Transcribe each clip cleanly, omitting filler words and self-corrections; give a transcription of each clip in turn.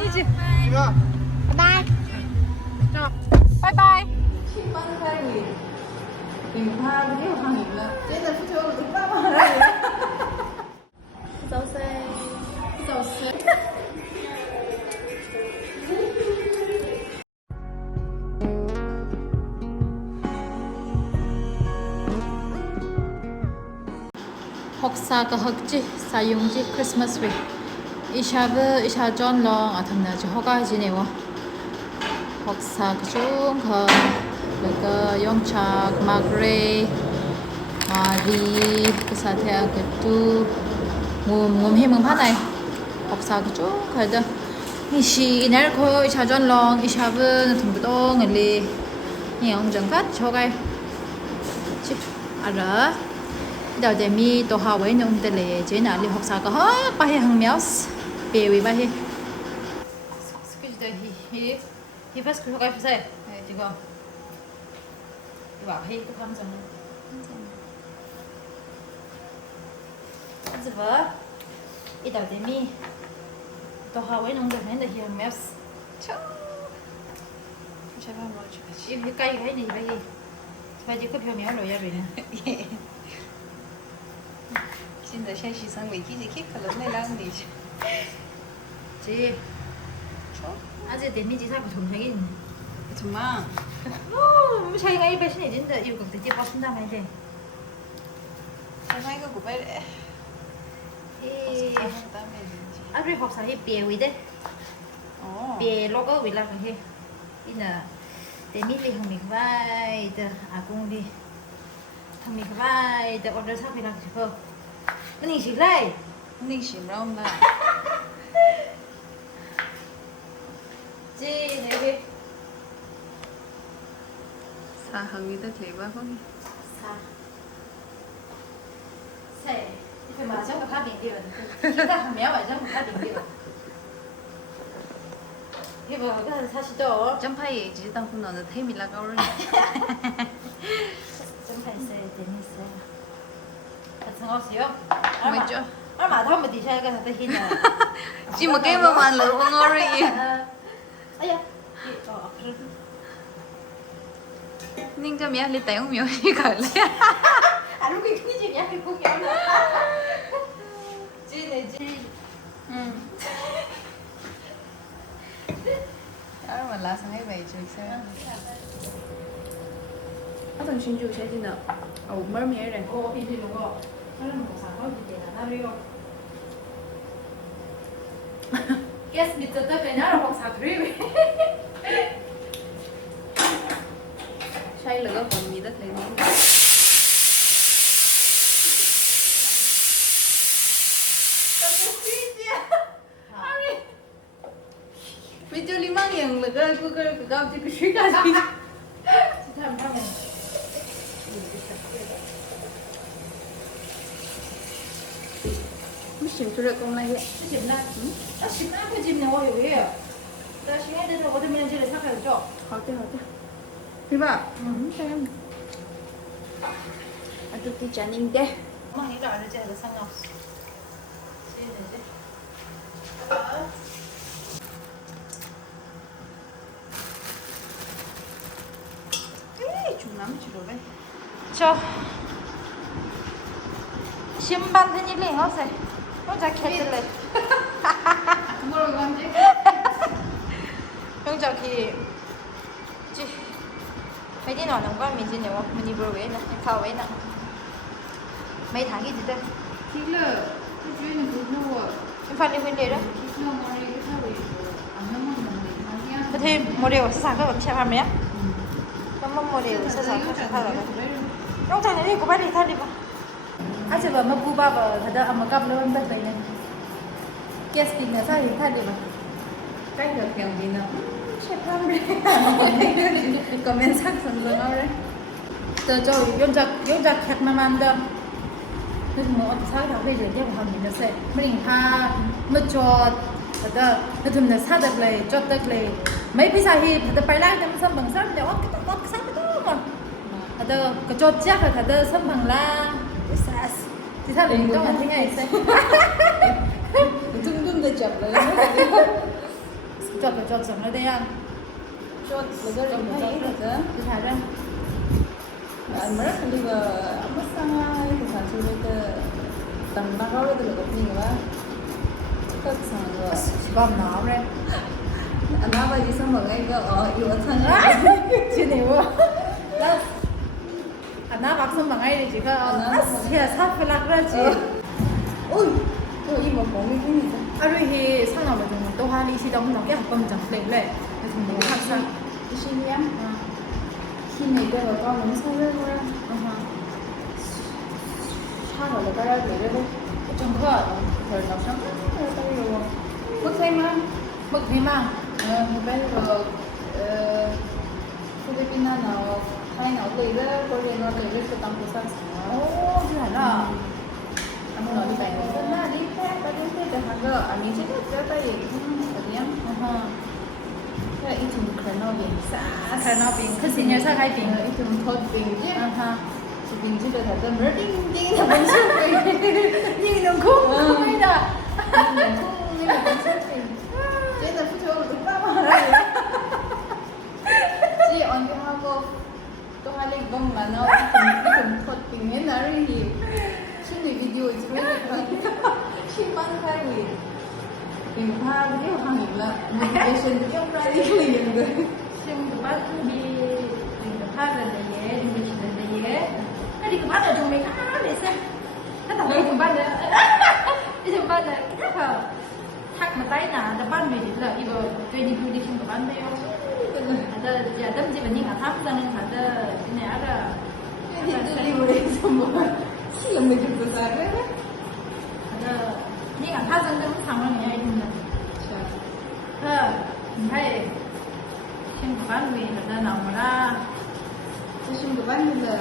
아니지. 이거. 바이바이. 바이바이. 혹사가 흑지 사용지 크리스마스 웨이 이샤브 이샤 존 롱 아탐나 지 호가 지네와 혹사 그중 그 그가 영차 마그레 마리 그 사태야 그두 몸 힘은 하나에 혹사 그중 그다 이시 날 거 이샤 존 롱 이샤브 tum부동 알리 이 엄정갓 저가 지 알아 đầu giờ mi tổ hợp với nông tê lệ chế nào liên học sao có hết ba hàng méo bề với ba hi cái gì hi phát cái cái gì thì có bảo hi cái con gì gì vậy ít đầu giờ mi tổ hợp với nông tê lệ là hi hàng méo chớ chả bao lâu chứ cái cây cái này vậy bây giờ cái méo rồi rồi nè 现在想洗上围几日去，可能没啷的去。 지 아직 데미지 잘 못하긴 정말. 오, 자기가 이 배신이 진짜 이거 그때 빠진다 말이지. 제가 이거 고백. 이 아리 học 사이 비에위데. 비에 로고 위라 그게. 이나 데미리 형미 바이드 아공리. 형미 바이드 오더 사비라 그거. mình chỉ đây mình chỉ rong là chị này đi xa hơn người ta thấy ba không xa xe phải mà trong một khác biển đi chúng ta không méo ở trong một khác biển đi cái vừa cái 사실 또 점파에 이제 딱 보면은 템이 나가오르네 점파했어요 재밌어요 상관없어요? 뭐죠? 얼마 더 한번 뒤셔야 가 더 힘나. 지금 뭐 게임만 넣어 먹어리. 아야. nhưng cho mẹ lên tay ông miêu đi cả lên. À lúc cái gì nhá cái cũng nhớ. Chị này chị. đó mà lá sang ấy vậy chơi sao? 아, 당신 주 제지는 뭘 미래? 이제 이거 사람 뭐 사고 이제 나리요. Yes, 밑에 또 그냥 혹 사그리. say lửa còn gì đó thì nó bây giờ lima nghìn lửa cái gạo chỉ cái suy cái gì? 무슨 소리 꺼내? 집나 그 집네 어디예요? 나 시간대로 얻으면 지를 사가야죠. 어때? 이봐. xem. 아, 또 디자인인데. 엄마 이거 알지? 해도 상관없어. 지내지? 중남 주로래. 저 신발 흔일래 어세. 혼자 캐들래. 뭐라고 한지? 형저기 지 mấy đứa nào có mình xin nhiều mình đi bơi vậy nè khâu vậy nè mấy tháng cái gì đây 지금 그 주인은 그거 em phải đi bên đây đó 기술 머리 하고 있고 안 넘어가는 거 có thêm một điều sẽ sản các bạn xem ham nhé có một điều sẽ sản các bạn thay trong thành này của bác đi thay đi mà à chỉ vừa mà cu ba vợ thật ra mà cặp luôn tất đấy này kia skin là sao thì thay đi mà cái được kiểu gì nữa comment 상승을 하래. 저 연작 khách 그래서 뭐 사다 회제 되고 하면 되는데 mình ha mất cho thật là thường là sao được lại cho được lại mấy bây giờ thì thật phải lại làm xong bằng sắt để có sắt đó mà thật cái cho chắc là thật xong bằng la thì sao lại trong là thế này sẽ 둥둥 대접. chốt phải chốt sẵn ở đây ăn. chốt là cái gì hay hết rồi Thì thả ra. mereka juga apa sangat itu kan sudah ke tembak kalau itu lebih ni apa kita sangat Bom nó đây. anak bagi sama cái yêu sangat Chị này vô. Đó. Anh nó bác xong bằng ấy thì chỉ có thì là sắp phải lạc ra chị. ôi ôi im một cái gì đó À rồi thì sang nào mà dùng tô hoa ly xí đông nó cái học bông chẳng lệ lệ. Thì dùng một cái sang. xin em khi này cái bà con nó sao đấy rồi sao rồi là cái đó vậy đấy Trong cửa rồi nó sống rồi tao rồi mất thêm á mực thế mà. một cái Philippines nào hay nào tùy đó có gì nó tùy với cái tâm của sao Ồ, thế hả là. anh nói tại cái đó đi thế ta đi thế để hàng đó anh ấy chỉ biết cái gì ở điểm cái ít chung cái nó bị xa Khởi nó bình, cứ xin nhớ sang hai bình. ít chung thôi bình chứ chỉ bình chứ được thật ra ding ding là bình chứ Nhưng nó không hay là. nhưng mà bình chứ chế là phút rồi đúng không chị on behalf of to hai lịch vong mà nó cũng thật bình nên là really xin được video it's really fun xin ban khai vì bình tha với hàng nghìn là motivation yêu ra đi liền rồi Xin của bác đi phát là để đi chỉ là để cái đi của bác ở trong mình để xem cái thằng đi của bác nữa đi trong bác này cái thằng thằng mà tay nào là bác mình là đi vào chơi đi vui đi chung của bác đây không ada ya tâm gì mà nhìn tháp ra nên ada cái này ada thì tôi đi rồi xong rồi khi mà mình được ra cái ada nhìn tháp ra nên thằng nó nhảy chung này thấy xin của bác mình là nào mà ra Session của bạn là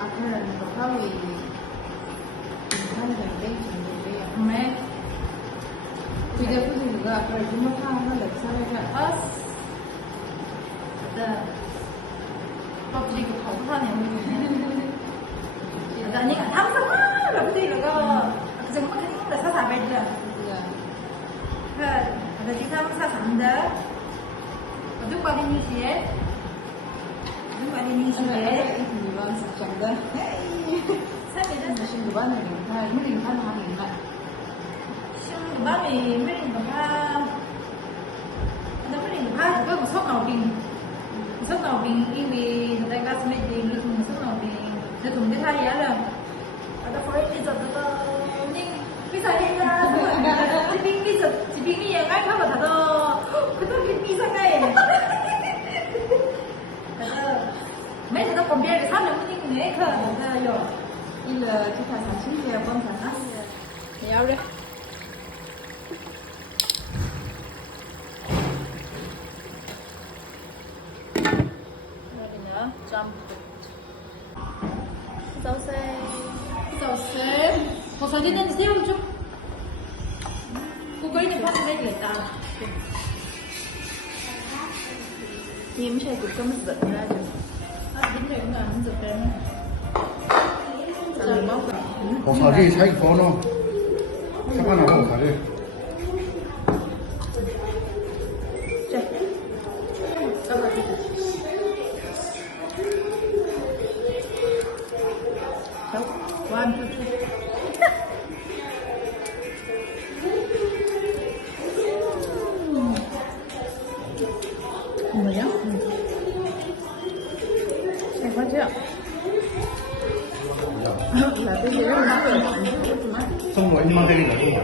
akan berkali bukan dan juga mẹ tidak pun juga akan cuma kamu lah saya kan us ada public của họ này là những cái thăm xong á là cái gì là có dùng cái là sao xả bên được là chỉ thăm sao xả đó và lúc qua đi như thế lúc qua đi như thế itu juga secanda sao vậy đó session của bạn là mình thay mình thay hàng nghìn lại xong của bác mình mới định của ba nó mới định của ba có một số nào bình khi vì người ta có mấy gì lúc một số nào bình để cùng cái thay giá rồi nó phải đi giật nó nhưng bây giờ hiện ra chỉ bình đi giật chỉ bình đi ngay thôi mà thật đó cái đó bình đi sang ngay mấy người ta còn biết cái sao nó mới như thế cơ rồi đây là cái thằng sản xuất theo con sản xuất đéo đấy jump dầu xế một số nhân siêu chút cô có những phát đây để tạo nhưng mà cũng có một giật ra được đến rồi cũng là nó giật đến rồi móc我考虑才一包呢，下班了我考虑。 one two three 뭐냐? 잘 가죠? là cái gì đó nó rồi mà 中国一般这里的中国。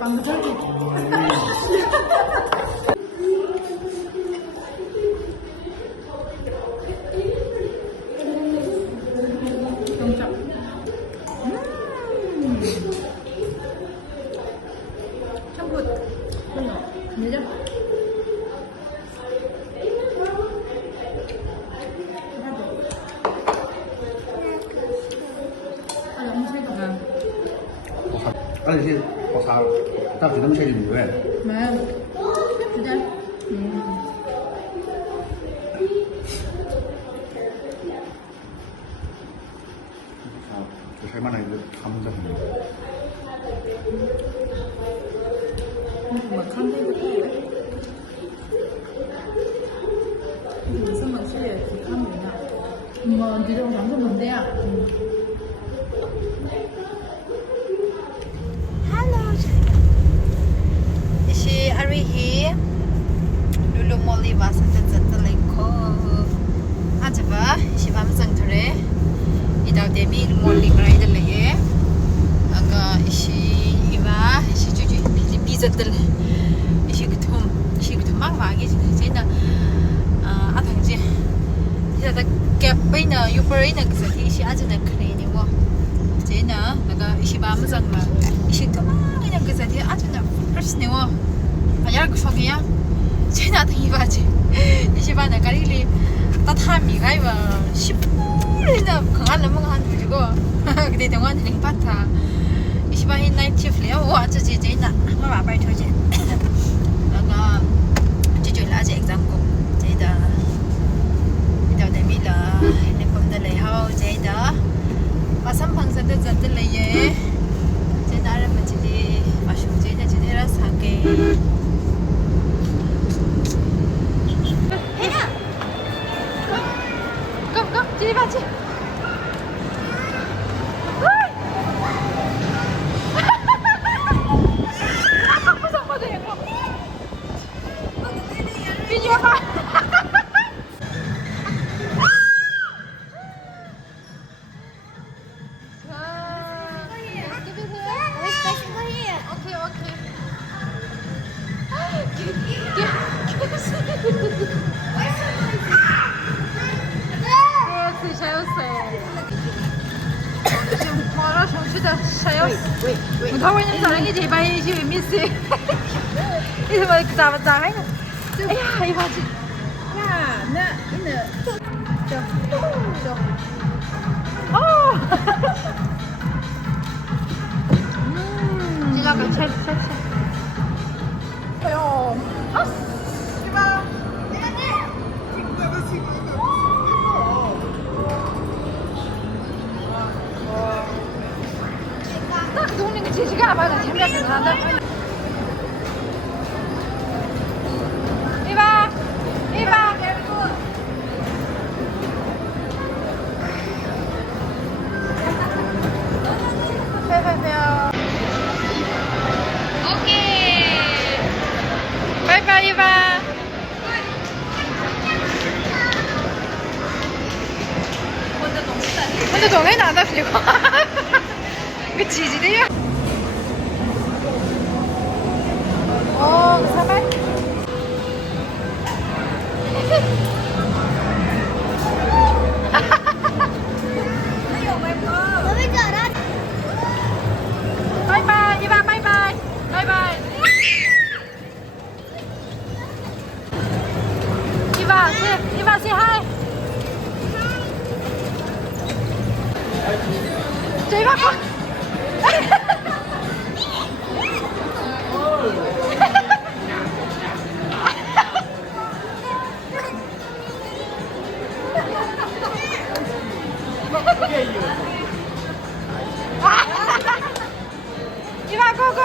bằng cái gì? Trân trọng. Trong bụi. Nhớ chưa?而且我查，但是他们确实没有。 Mà Được chưa? 만한 그 감정. 뭐 칸데이도 해요. 무슨 맛이에요? 기카면이야. 뭐 니들 완전 뭔데야? 이시 아리히 룰루 몰리 와서도 zattaleko 아저봐 시밤상 들에 이다 데비 몰리 그라이들레예 아까 이시 이마 이시 주주 비zattal 이시 그톰 막 와기 진짜 아 당지 이다 캡이나 유퍼이나 그래서 이시 아주나 그래니 뭐 제나 내가 이시 밤상 막 이시 그냥 그래서 아주나 first 뭐 아니야 그 속이야 제나 당이바지 이 시반에 가리리 따타미가 이거 10분이나 강한 뭔가 한 주고 근데 동안 링 파타 이 시반이 나이티플이야 와 저지 제나 마 바이 토지 내가 지주라지 example 제다 이다 데밀라 내봄들 레하우 제다 마삼방선들 잔들레예 제나를 맞지 마shum 제나 제대로 사게 đi vào chị không sao mà để không video hả okay okay 말아 정치다 샤요. 무서워하는 사람이 제발 이시 미스. 이거 뭐 잡았다. 아야 이거 하지. 야, 나 이네. 저. 어. 지나가 차. 아유. 아. 이봐. 딱 동네 그 제시가 맞아 재미없게 나한다. 이봐. 해보세요. 오케이. 바이바이 이봐. 근데 동네 나다 그리고. 그 지지대요? 사발? 바이바이, 이봐, 바이바이. 바이바이. 이봐, say hi. 저 이봐, 이봐,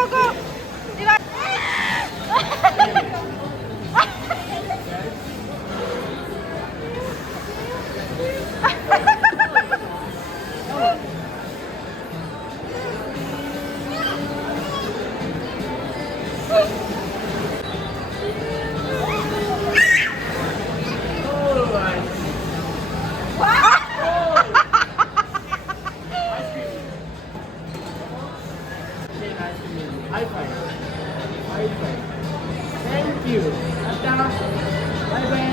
go. 이봐. High five. Thank you. Bye bye.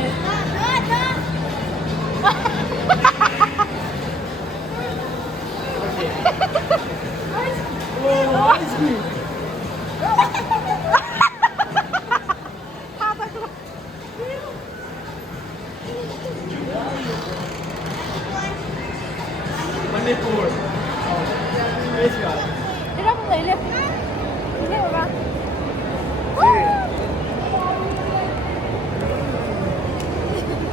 Oh, ice cream. Manipur. Praise God. 여러분 이래 봐봐.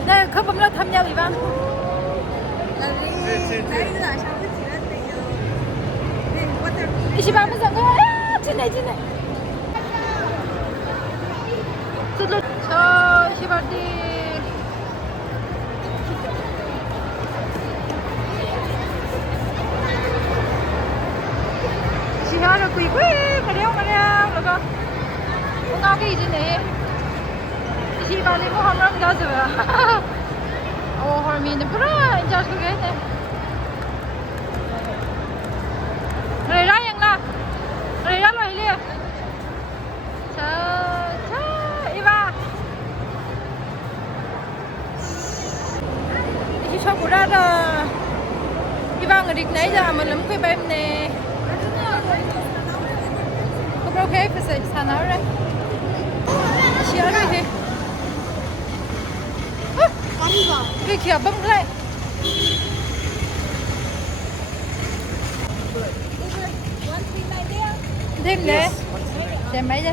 네, 그 보면 탐냐 이반. 자기는 아셔도 지났대요. 이시 밤에서 아 지네 지네 저 시발디 시하를 꾸이꾸 가령 그러고 뭔가게 이제네 시발이 뭐 한번 가져와 오 헐미는 프라 인자 그게 네 rồi ra nhận là rồi ra lại liền trời Iva đi cho cô ra rồi Iva người địch nãy giờ mình lắm cái bếp nè cô bảo okay phải xây sao nào rồi xíu rồi thì cái kia bấm lại thêm nè xem mấy giờ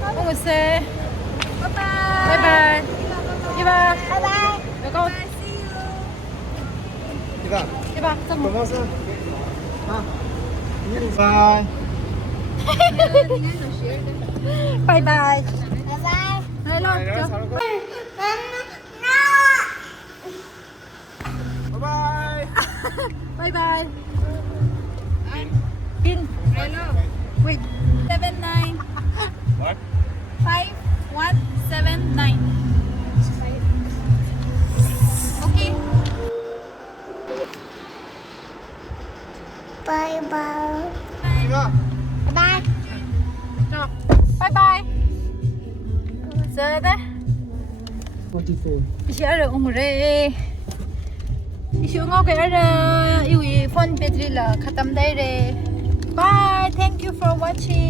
không có xe bye bye Iva bye bye được không Iva, Iva xong rồi comment ça? Bye. bye bye hello Bye bye. bye bye Pin wait 79 What? 5179. Okay. Bye bye. Iva. bye rồi bye bye giờ đấy 44. 이시 알아 오므레 이시 응어게 알아 이위 폰 배터리라 카탐다이레 Bye thank you for watching